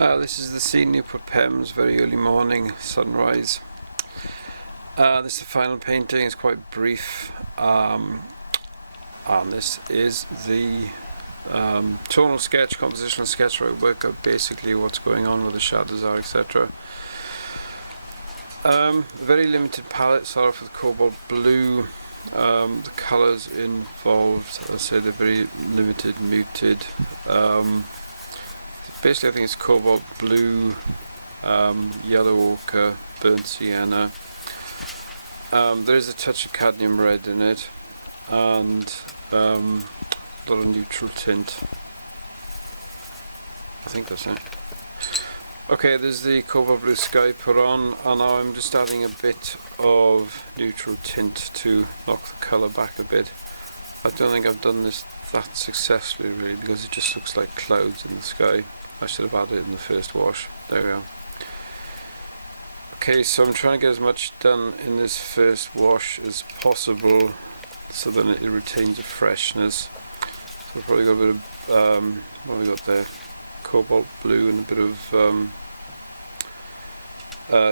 This is the scene Newport Pems, very early morning, sunrise. This is the final painting, it's quite brief, and this is the tonal sketch, compositional sketch, where I work out basically what's going on, where the shadows are, etc. Very limited palette, start off with cobalt blue. The colours involved, I said, are very limited, muted. Basically I think it's cobalt blue, yellow ochre, burnt sienna. There is a touch of cadmium red in it, and a lot of neutral tint. I think that's it. Okay, there's the cobalt blue sky put on, and now I'm just adding a bit of neutral tint to knock the colour back a bit. I don't think I've done this that successfully really, because it just looks like clouds in the sky. I should have added it in the first wash. There we go. Okay, so I'm trying to get as much done in this first wash as possible, so that it retains a freshness. So we've probably got a bit of, what have we got there? Cobalt blue and a bit of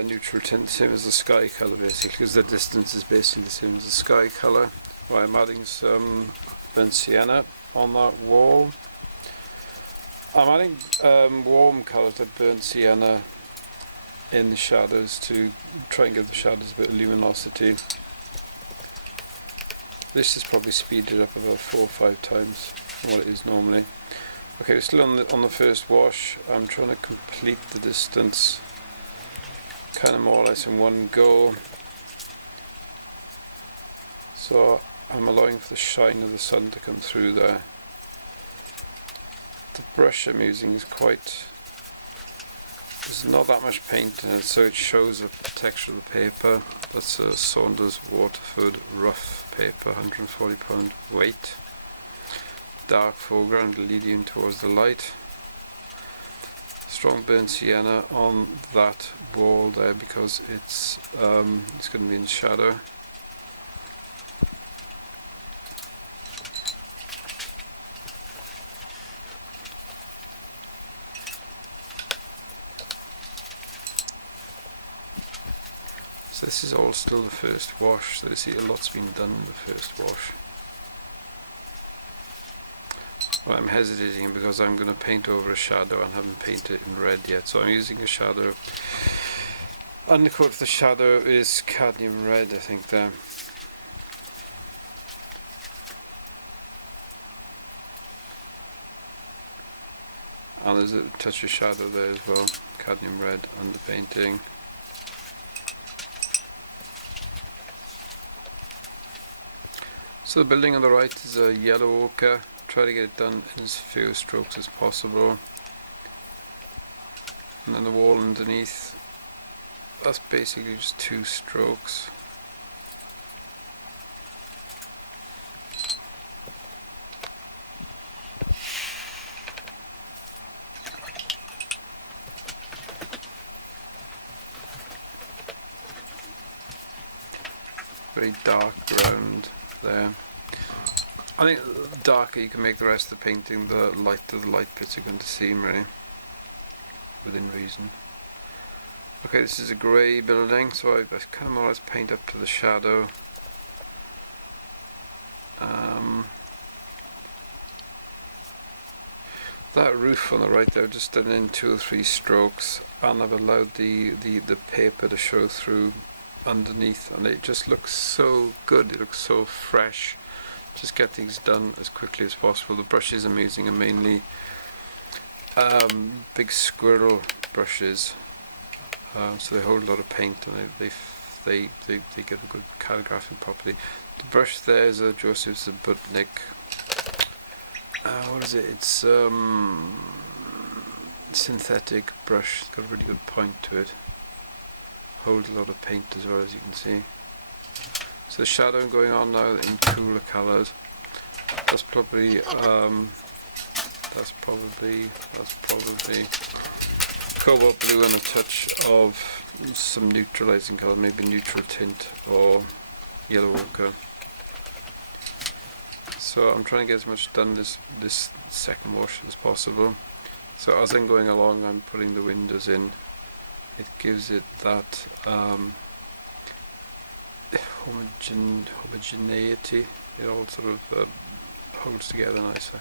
neutral tint, same as the sky colour basically, because the distance is basically the same as the sky colour. Right, I'm adding some burnt sienna on that wall. I'm adding warm colours like burnt sienna in the shadows to try and give the shadows a bit of luminosity. This is probably speeded up about 4 or 5 times what it is normally. Okay, we're still on the first wash. I'm trying to complete the distance kind of more or less in one go. So I'm allowing for the shine of the sun to come through there. The brush I'm using is there's not that much paint in it, so it shows the texture of the paper. That's a Saunders Waterford rough paper, 140 pound weight. Dark foreground leading towards the light. Strong burnt sienna on that wall there because it's going to be in shadow. So this is all still the first wash, so you see a lot's been done in the first wash. Well, I'm hesitating because I'm going to paint over a shadow and haven't painted it in red yet, so I'm using a shadow. Undercoat of the shadow is cadmium red, I think there. And there's a touch of shadow there as well, cadmium red underpainting. So the building on the right is a yellow ochre. Try to get it done in as few strokes as possible. And then the wall underneath, that's basically just 2 strokes. Very dark ground there. I think the darker you can make the rest of the painting, the lighter the light bits are going to seem, really, within reason. Okay, this is a grey building, so I kind of more or less paint up to the shadow. That roof on the right there, I've just done in 2 or 3 strokes, and I've allowed the paper to show through underneath, and it just looks so good, it looks so fresh. Just get things done as quickly as possible. The brushes I'm using are mainly big squirrel brushes, so they hold a lot of paint and they get a good calligraphing property. The brush there is a Joseph's Budnik. What is it? It's synthetic brush. It's got a really good point to it. Holds a lot of paint as well, as you can see. So the shadow going on now in cooler colours. That's probably cobalt blue and a touch of some neutralising colour, maybe neutral tint or yellow ochre. So I'm trying to get as much done this second wash as possible. So as I'm going along, I'm putting the windows in. It gives it that homogeneity. It all sort of holds together nicely.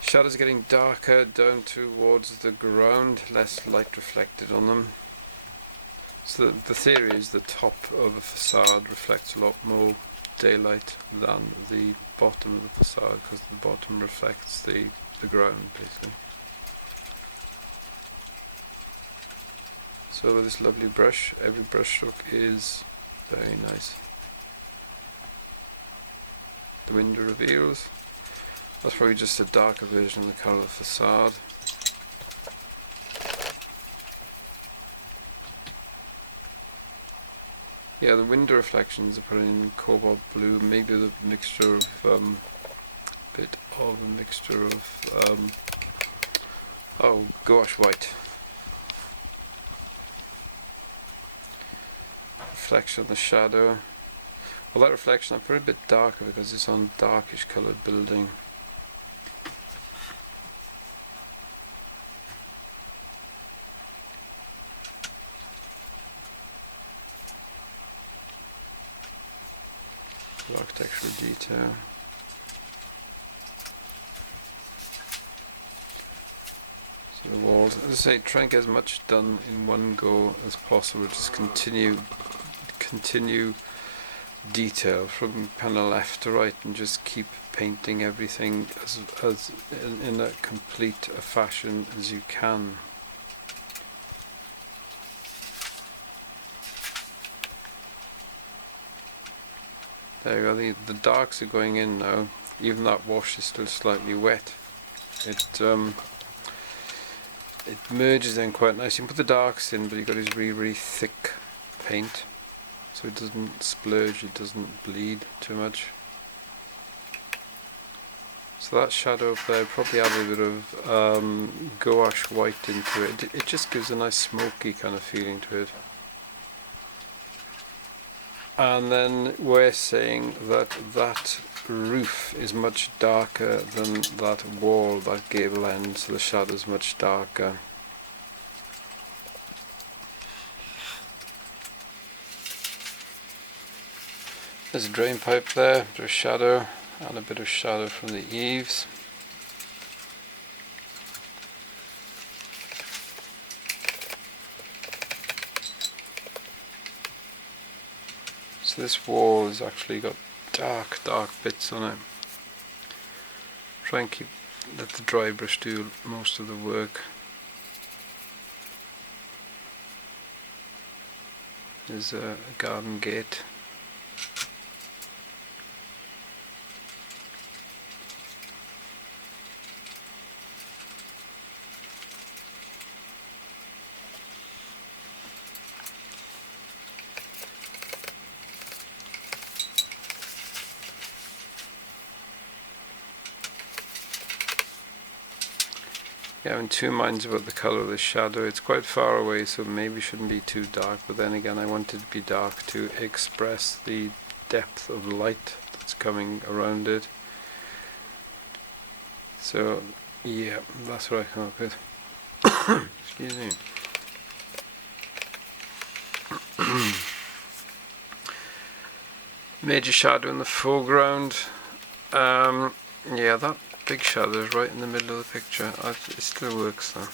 Shadows are getting darker down towards the ground, less light reflected on them. So the theory is the top of a facade reflects a lot more daylight than the bottom of the facade, because the bottom reflects the ground basically. So with this lovely brush, every brush stroke is very nice. The window reveals. That's probably just a darker version of the colour of the facade. Yeah, the window reflections are put in cobalt blue, maybe the mixture of gouache white. Reflection of the shadow. Well, that reflection I put it a bit darker because it's on darkish coloured building. Architectural detail. So the walls, as I say, try and get as much done in one go as possible. Just continue detail from kind of left to right, and just keep painting everything as in a complete a fashion as you can. There you go, the darks are going in now. Even that wash is still slightly wet. It merges in quite nice. You can put the darks in, but you've got this really thick paint, so it doesn't splurge, it doesn't bleed too much. So that shadow up there, probably add a bit of gouache white into it. It just gives a nice smoky kind of feeling to it. And then we're saying that that roof is much darker than that wall, that gable end, so the shadow is much darker. There's a drain pipe there, a bit of shadow, and a bit of shadow from the eaves. So this wall has actually got dark bits on it. Try and let the dry brush do most of the work. There's a garden gate. Yeah, I'm in two minds about the colour of the shadow. It's quite far away, so maybe shouldn't be too dark, but then again I want it to be dark to express the depth of light that's coming around it. So yeah, that's what I come up with. Excuse me. Major shadow in the foreground. Yeah, that big shadow is right in the middle of the picture. It still works though.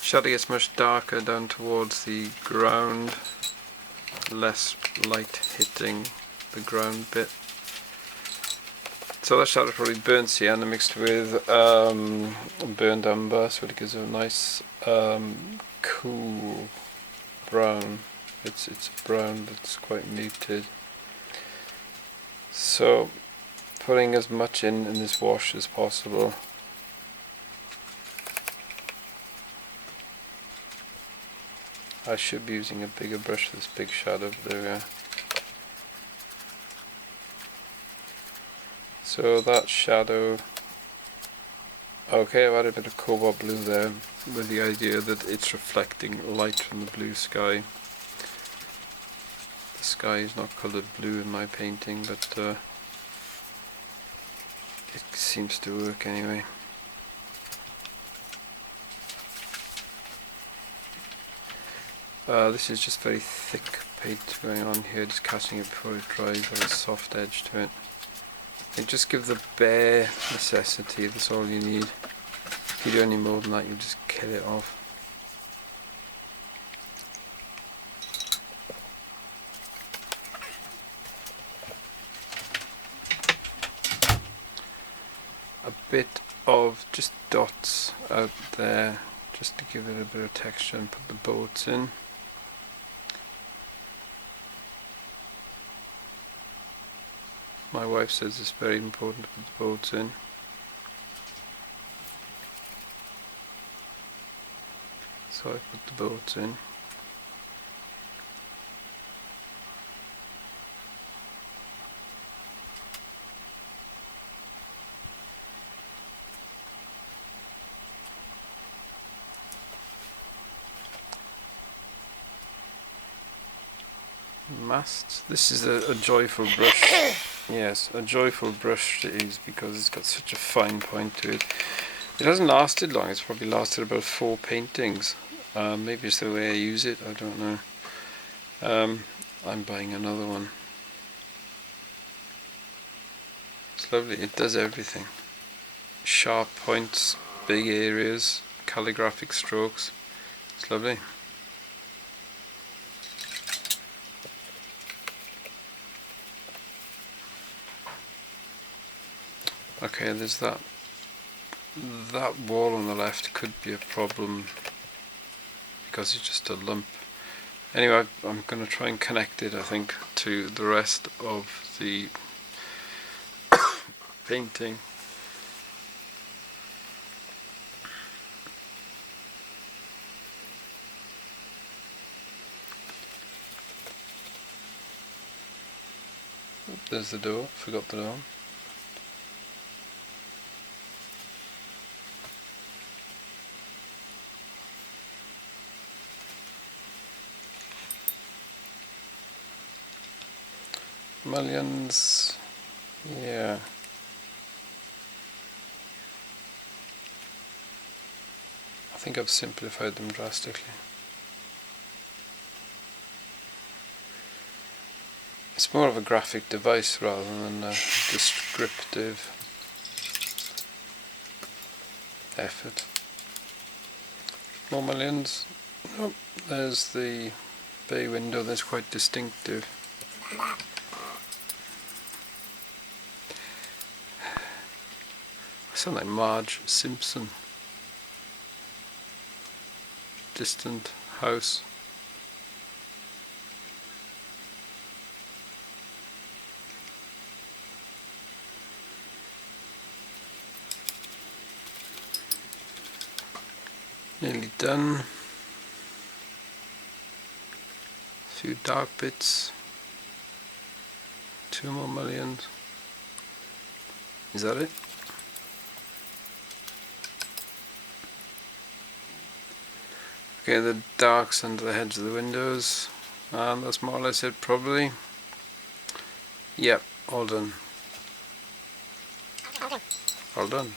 Shadow gets much darker down towards the ground, less light hitting the ground bit. So that shadow is probably burnt sienna mixed with burnt umber, so it gives a nice cool brown. It's a brown that's quite muted. So putting as much in this wash as possible. I should be using a bigger brush for this big shadow, but there we go. So that shadow, okay, I've added a bit of cobalt blue there with the idea that it's reflecting light from the blue sky. The sky is not coloured blue in my painting, but it seems to work anyway. This is just very thick paint going on here, just catching it before it dries with a soft edge to it. And just give the bare necessity, that's all you need. If you do any more than that, you just kill it off. A bit of just dots out there, just to give it a bit of texture and put the boats in. My wife says it's very important to put the boats in. So I put the boats in. Masts. This is a joyful brush. Yes, a joyful brush to use because it's got such a fine point to it. It hasn't lasted long, it's probably lasted about 4 paintings. Maybe it's the way I use it, I don't know. I'm buying another one. It's lovely, it does everything. Sharp points, big areas, calligraphic strokes. It's lovely. Okay, there's that wall on the left could be a problem because it's just a lump. Anyway, I'm going to try and connect it, I think, to the rest of the painting. There's the door, forgot the door. Mullions, yeah. I think I've simplified them drastically. It's more of a graphic device rather than a descriptive effort. More mullions. Oh, there's the bay window, that's quite distinctive. I sound like Marge Simpson. Distant house. Nearly done. A few dark bits. 2 more mullions. Is that it? Okay, the darks under the heads of the windows, and that's more or less it probably. Yep, all done. All done.